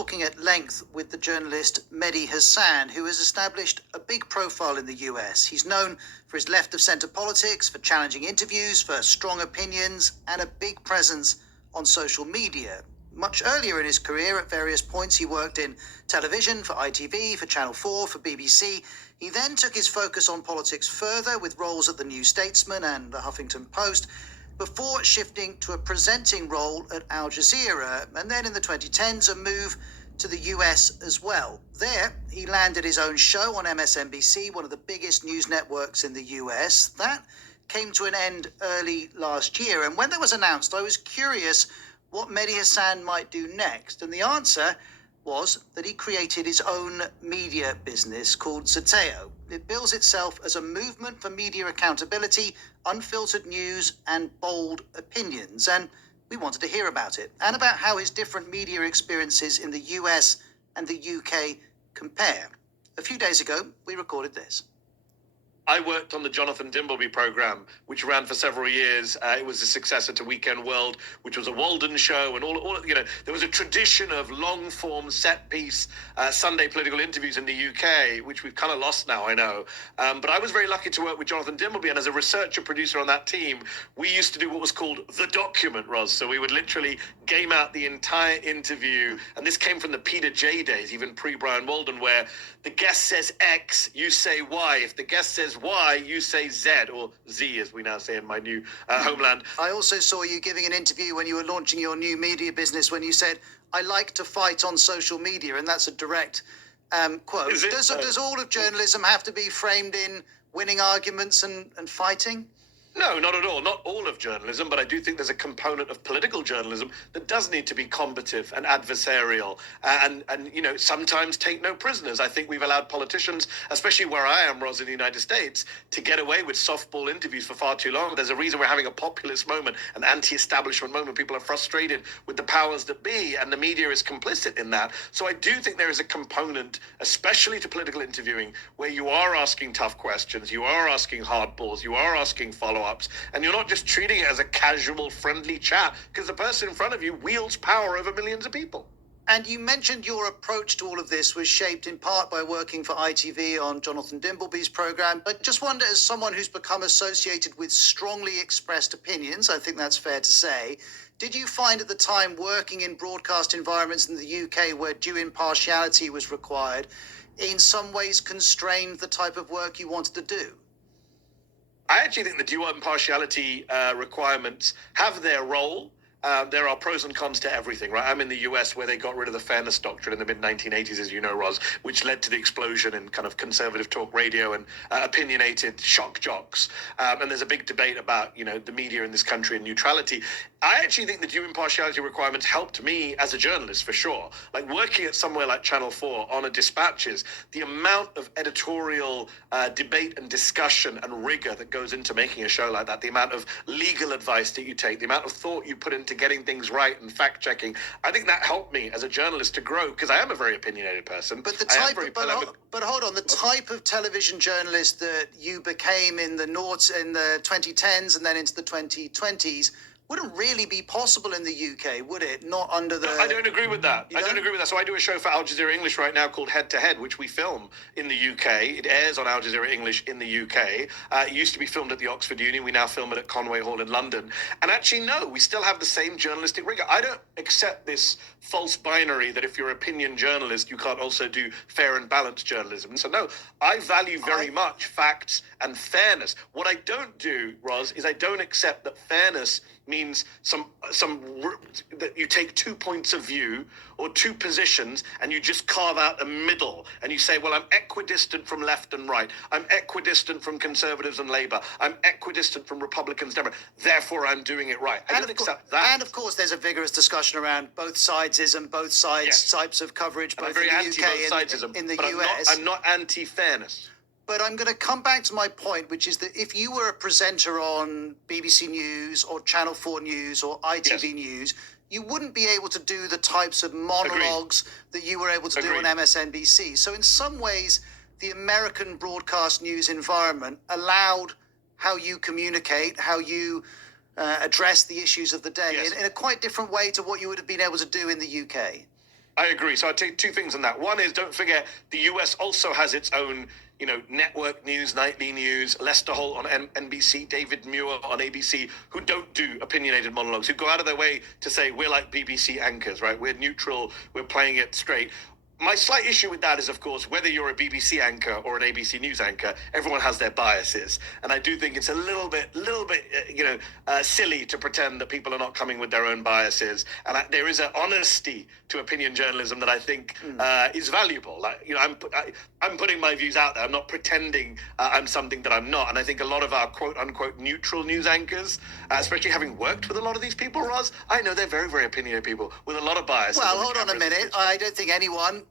Talking at length with the journalist Mehdi Hasan, who has established a big profile in the US. He's known for his left of centre politics, for challenging interviews, for strong opinions, and a big presence on social media. Much earlier in his career, at various points, he worked in television for ITV, for Channel 4, for BBC. He then took his focus on politics further with roles at the New Statesman and the Huffington Post, before shifting to a presenting role at Al Jazeera, and then in the 2010s a move to the US as well. There, he landed his own show on MSNBC, one of the biggest news networks in the US. That came to an end early last year, and when that was announced, I was curious what Mehdi Hasan might do next, and the answer was that he created his own media business called Zeteo. It bills itself as a movement for media accountability, unfiltered news, and bold opinions. And we wanted to hear about it and about how his different media experiences in the US and the UK compare. A few days ago, we recorded this. I worked on the Jonathan Dimbleby program, which ran for several years. It was a successor to Weekend World, which was a Walden show, and all there was a tradition of long-form, set-piece Sunday political interviews in the UK, which we've kind of lost now, I know. But I was very lucky to work with Jonathan Dimbleby, and as a researcher producer on that team, we used to do what was called the document, Roz. So we would literally game out the entire interview, and this came from the Peter J days, even pre-Brian Walden, where the guest says X, you say Y. If the guest says Y, you say Z, or Z, as we now say in my new homeland. I also saw you giving an interview when you were launching your new media business when you said, I like to fight on social media, and that's a direct quote. Does all of journalism have to be framed in winning arguments and fighting? No, not at all. Not all of journalism, but I do think there's a component of political journalism that does need to be combative and adversarial and sometimes take no prisoners. I think we've allowed politicians, especially where I am, Roz, in the United States, to get away with softball interviews for far too long. There's a reason we're having a populist moment, an anti-establishment moment. People are frustrated with the powers that be, and the media is complicit in that. So I do think there is a component, especially to political interviewing, where you are asking tough questions, you are asking hardballs, you are asking follow-ups, and you're not just treating it as a casual, friendly chat, because the person in front of you wields power over millions of people. And you mentioned your approach to all of this was shaped in part by working for ITV on Jonathan Dimbleby's program, but just wonder, as someone who's become associated with strongly expressed opinions, I think that's fair to say, did you find at the time working in broadcast environments in the UK where due impartiality was required, in some ways constrained the type of work you wanted to do? I actually think the due impartiality requirements have their role. There are pros and cons to everything, right? I'm in the US where they got rid of the fairness doctrine in the mid-1980s, as you know, Roz, which led to the explosion in kind of conservative talk radio and opinionated shock jocks. And there's a big debate about, the media in this country and neutrality. I actually think the due impartiality requirements helped me as a journalist, for sure. Like working at somewhere like Channel 4 on a dispatches, the amount of editorial debate and discussion and rigor that goes into making a show like that, the amount of legal advice that you take, the amount of thought you put into getting things right and fact checking, I think that helped me as a journalist to grow, because I am a very opinionated person. But the type but hold on, the type of television journalist that you became in the 2010s and then into the 2020s wouldn't really be possible in the UK, would it? Not under the... I don't agree with that. I don't agree with that. So I do a show for Al Jazeera English right now called Head to Head, which we film in the UK. It airs on Al Jazeera English in the UK. It used to be filmed at the Oxford Union. We now film it at Conway Hall in London. And actually, no, we still have the same journalistic rigor. I don't accept this false binary that if you're an opinion journalist, you can't also do fair and balanced journalism. So no, I value very much facts and fairness. What I don't do, Roz, is I don't accept that fairness means that you take 2 points of view or two positions and you just carve out a middle and you say, well, I'm equidistant from left and right. I'm equidistant from Conservatives and Labour. I'm equidistant from Republicans, Democrats. Therefore, I'm doing it right. I don't accept that. And of course, there's a vigorous discussion around both sidesism, both sides types of coverage, both in the UK and in the US. I'm not anti-fairness. But I'm going to come back to my point, which is that if you were a presenter on BBC News or Channel 4 News or ITV News, you wouldn't be able to do the types of monologues that you were able to do on MSNBC. So in some ways, the American broadcast news environment allowed how you communicate, how you address the issues of the day in a quite different way to what you would have been able to do in the UK. I agree. So I take two things on that. One is, don't forget, the US also has its own, network news, nightly news, Lester Holt on NBC, David Muir on ABC, who don't do opinionated monologues, who go out of their way to say, we're like BBC anchors, right? We're neutral, we're playing it straight. My slight issue with that is, of course, whether you're a BBC anchor or an ABC News anchor, everyone has their biases, and I do think it's a little bit, silly to pretend that people are not coming with their own biases. And there is an honesty to opinion journalism that I think is valuable. I'm putting my views out there. I'm not pretending I'm something that I'm not. And I think a lot of our quote unquote neutral news anchors, especially having worked with a lot of these people, Roz, I know they're very, very opinionated people with a lot of bias. Well, hold on a minute. I don't think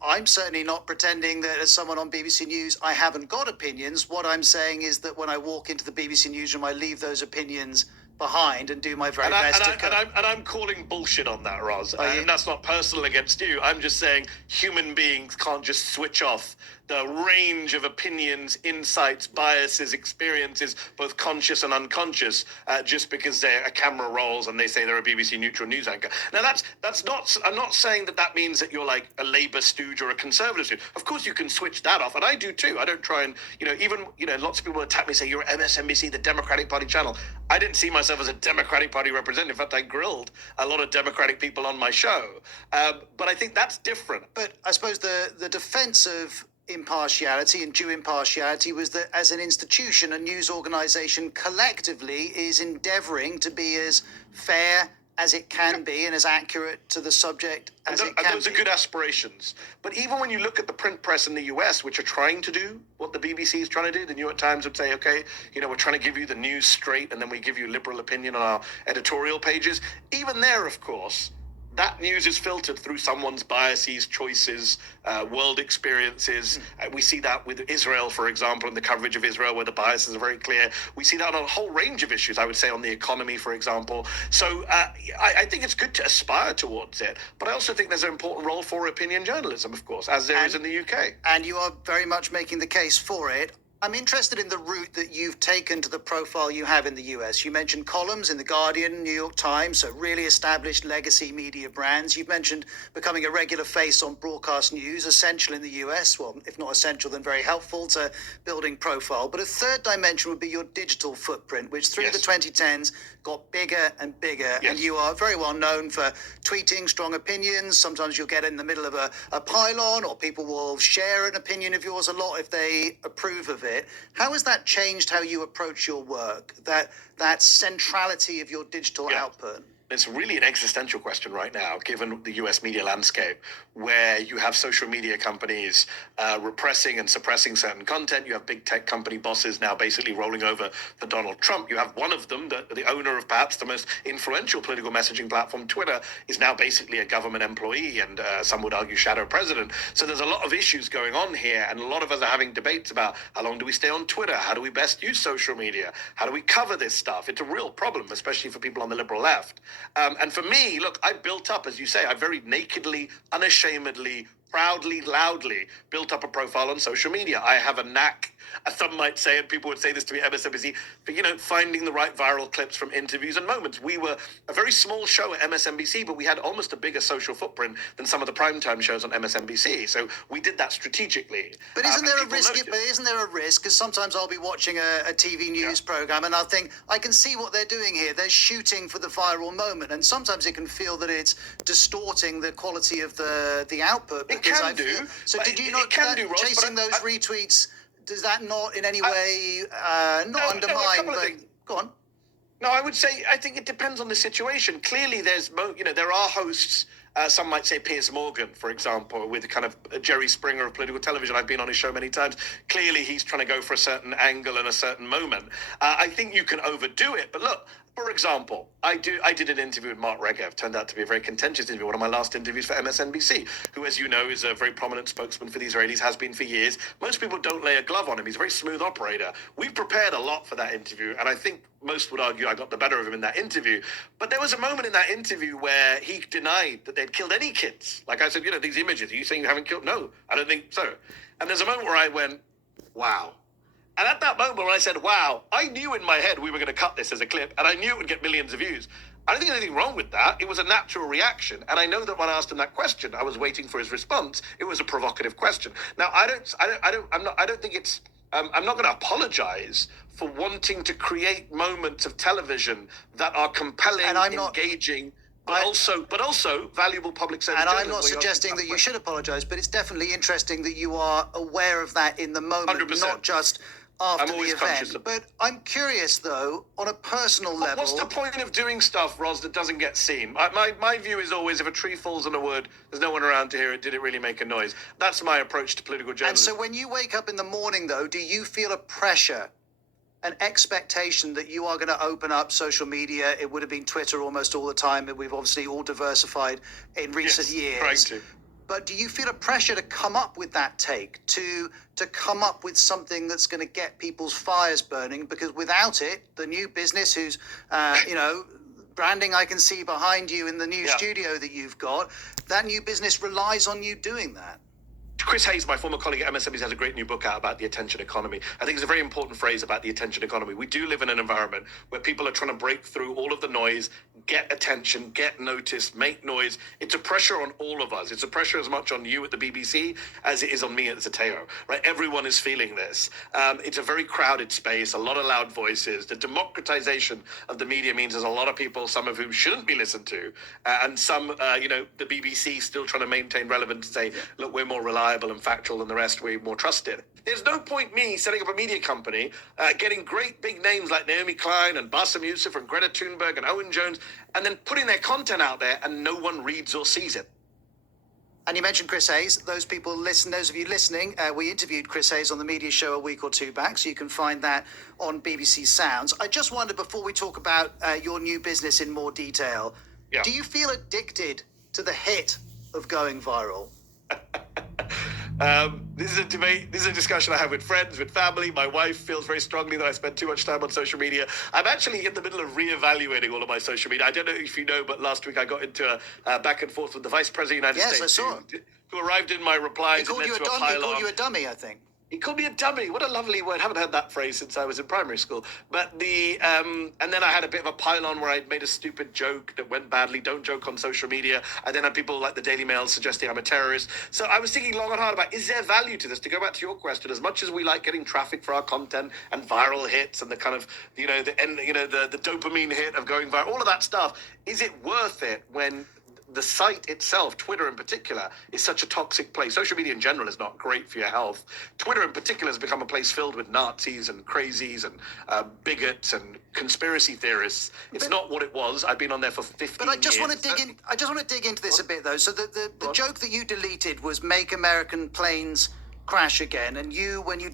I'm certainly not pretending that as someone on BBC News, I haven't got opinions. What I'm saying is that when I walk into the BBC newsroom, I leave those opinions behind and do my very best I'm calling bullshit on that, Roz. And that's not personal against you. I'm just saying human beings can't just switch off the range of opinions, insights, biases, experiences, both conscious and unconscious, just because a camera rolls and they say they're a BBC neutral news anchor. Now, that's not. I'm not saying that means that you're like a Labour stooge or a Conservative stooge. Of course, you can switch that off, and I do too. I don't try and even lots of people attack me, say you're MSNBC, the Democratic Party channel. I didn't see myself as a Democratic Party representative. In fact, I grilled a lot of Democratic people on my show. But I think that's different. But I suppose the defence of impartiality and due impartiality was that as an institution, a news organisation collectively is endeavouring to be as fair as it can be and as accurate to the subject as it can be. Those are good aspirations. But even when you look at the print press in the US, which are trying to do what the BBC is trying to do, the New York Times would say, okay, we're trying to give you the news straight and then we give you liberal opinion on our editorial pages. Even there, of course, that news is filtered through someone's biases, choices, world experiences. We see that with Israel, for example, and the coverage of Israel, where the biases are very clear. We see that on a whole range of issues, I would say, on the economy, for example. So I think it's good to aspire towards it. But I also think there's an important role for opinion journalism, of course, as there is in the UK. And you are very much making the case for it. I'm interested in the route that you've taken to the profile you have in the US. You mentioned columns in The Guardian, New York Times, so really established legacy media brands. You've mentioned becoming a regular face on broadcast news, essential in the US. Well, if not essential, then very helpful to building profile. But a third dimension would be your digital footprint, which through the 2010s got bigger and bigger. And you are very well known for tweeting strong opinions. Sometimes you'll get in the middle of a pylon, or people will share an opinion of yours a lot if they approve of it. How has that changed how you approach your work, that centrality of your digital output? It's really an existential question right now, given the US media landscape, where you have social media companies repressing and suppressing certain content. You have big tech company bosses now basically rolling over for Donald Trump. You have one of them, the owner of perhaps the most influential political messaging platform, Twitter, is now basically a government employee and some would argue shadow president. So there's a lot of issues going on here, and a lot of us are having debates about how long do we stay on Twitter? How do we best use social media? How do we cover this stuff? It's a real problem, especially for people on the liberal left. And for me, look, I built up, as you say, I very nakedly, unashamedly, proudly, loudly built up a profile on social media. I have a knack, as some might say, and people would say this to me at MSNBC, for, finding the right viral clips from interviews and moments. We were a very small show at MSNBC, but we had almost a bigger social footprint than some of the primetime shows on MSNBC. So we did that strategically. But isn't there a risk? Because sometimes I'll be watching a TV news program and I'll think, I can see what they're doing here. They're shooting for the viral moment. And sometimes it can feel that it's distorting the quality of the output. It can do. So did you not, chasing those retweets, does that not in any way not undermine? Go on. No, I would say I think it depends on the situation. Clearly, there are hosts. Some might say Piers Morgan, for example, with kind of Jerry Springer of political television. I've been on his show many times. Clearly, he's trying to go for a certain angle and a certain moment. I think you can overdo it. But look, for example, I did an interview with Mark Regev. Turned out to be a very contentious interview, one of my last interviews for MSNBC, who, as you know, is a very prominent spokesman for the Israelis, has been for years. Most people don't lay a glove on him. He's a very smooth operator. We prepared a lot for that interview, and I think most would argue I got the better of him in that interview. But there was a moment in that interview where he denied that they'd killed any kids. Like I said, these images, are you saying you haven't killed? No, I don't think so. And there's a moment where I went, wow. And at that moment when I said, wow, I knew in my head we were going to cut this as a clip, and I knew it would get millions of views. I don't think anything wrong with that. It was a natural reaction, and I know that when I asked him that question, I was waiting for his response. It was a provocative question. Now, I don't think it's. I'm not going to apologize for wanting to create moments of television that are compelling, And I'm not- engaging, but also valuable public service. And I'm journalism not where you're suggesting that you should apologise, but it's definitely interesting that you are aware of that in the moment, 100%. not just after I'm the always conscious event. of- But I'm curious, though, on a personal But level. what's the point of doing stuff, Ros, that doesn't get seen? My view is always, if a tree falls on a wood, there's no one around to hear it. Did it really make a noise? That's my approach to political And journalism. so when you wake up in the morning, though, do you feel a pressure, an expectation that you are going to open up social media? It would have been Twitter almost all the time, but we've obviously all diversified in recent years. Trying to. But do you feel a pressure to come up with that take, to come up with something that's going to get people's fires burning? Because without it, the new business, whose branding I can see behind you in the new studio that you've got, that new business relies on you doing that. Chris Hayes, my former colleague at MSNBC, has a great new book out about the attention economy. I think it's a very important phrase about the attention economy. We do live in an environment where people are trying to break through all of the noise, get attention, get noticed, make noise. It's a pressure on all of us. It's a pressure as much on you at the BBC as it is on me at Zateo, right? Everyone is feeling this. It's a very crowded space, a lot of loud voices. The democratization of the media means there's a lot of people, some of whom shouldn't be listened to, and some, the BBC still trying to maintain relevance and say, look, we're more reliable and factual than the rest, we're more trusted. There's no point me setting up a media company, getting great big names like Naomi Klein and Bassem Youssef and Greta Thunberg and Owen Jones, and then putting their content out there and no one reads or sees it. And you mentioned Chris Hayes. Those of you listening, we interviewed Chris Hayes on the media show a week or two back, so you can find that on BBC Sounds. I just wondered, before we talk about your new business in more detail, do you feel addicted to the hit of going viral? This is a debate. This is a discussion I have with friends, with family. My wife feels very strongly that I spend too much time on social media. I'm actually in the middle of reevaluating all of my social media. I don't know if you know, but last week I got into a back and forth with the Vice President of the United States. Yes, I saw. Who arrived in my replies. He called you a dummy, I think. He called me a dummy. What a lovely word. Haven't heard that phrase since I was in primary school. But and then I had a bit of a pile-on where I made a stupid joke that went badly. Don't joke on social media. I then had people like the Daily Mail suggesting I'm a terrorist. So I was thinking long and hard about, is there value to this? To go back to your question, as much as we like getting traffic for our content and viral hits and the kind of, the dopamine hit of going viral, all of that stuff, is it worth it when the site itself, Twitter in particular, is such a toxic place? Social media in general is not great for your health. Twitter in particular has become a place filled with Nazis and crazies and bigots and conspiracy theorists. It's not what it was. I've been on there for 15 years. But I just want to dig in. I just want to dig into this a bit, though. So the joke that you deleted was "Make American Planes Crash Again," and when you